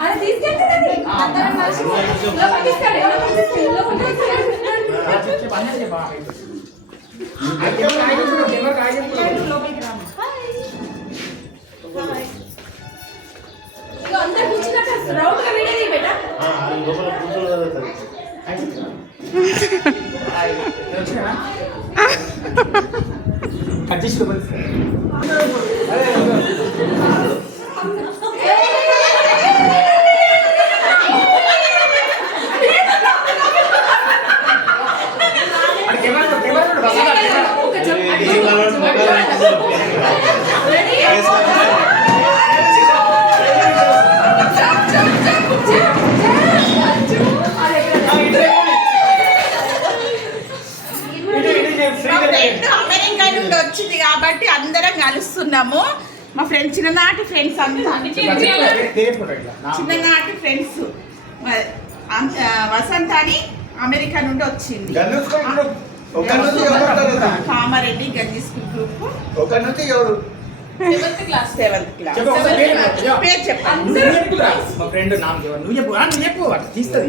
అరే తీసుకెళ్ళండి అందరం మనిషి లోపలికి 괜찮아? 같이 씹어보세요. కాబట్టి అందరం కలుస్తున్నాము. మా ఫ్రెండ్ చిన్ననాటి ఫ్రెండ్స్ అంతా. నా- చిన్ననాటి ఫ్రెండ్స్ వసంత అని అమెరికా నుండి వచ్చింది. ఒక నుంచి ఎవరు ఉంటారు కదా? Kamareddy Ganji school group. Seventh class. Seventh class. పేరు చెప్పండి.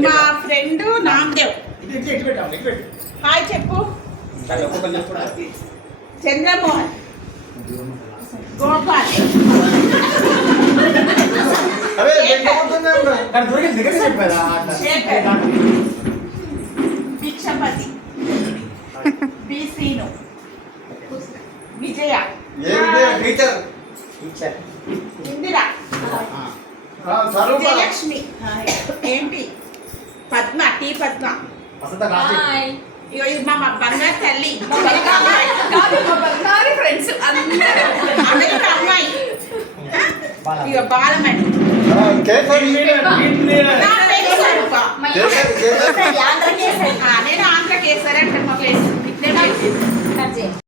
మా ఫ్రెండ్ నామదేవ్ ఇటు ఇటు ఇటు పెట్టాము ఇటు పెట్టు. హాయ్ చెప్పు. చంద్రమోహన్. గోపాల్. భిక్షపతి. బి శ్రీను విజయ. ఏంటి టీచర్. టీచర్. ఇందిరా. విజయలక్ష్మి. ఏంటి? పద్మ టీ పద్మ. ఇగో ఇది మా బంగారు తల్లి. ఫ్రెండ్స్ అందరూ. అమ్మాయి ఇక బాలమణి నేను ఆంధ్ర కేసరి. అంటే మా ప్లేస్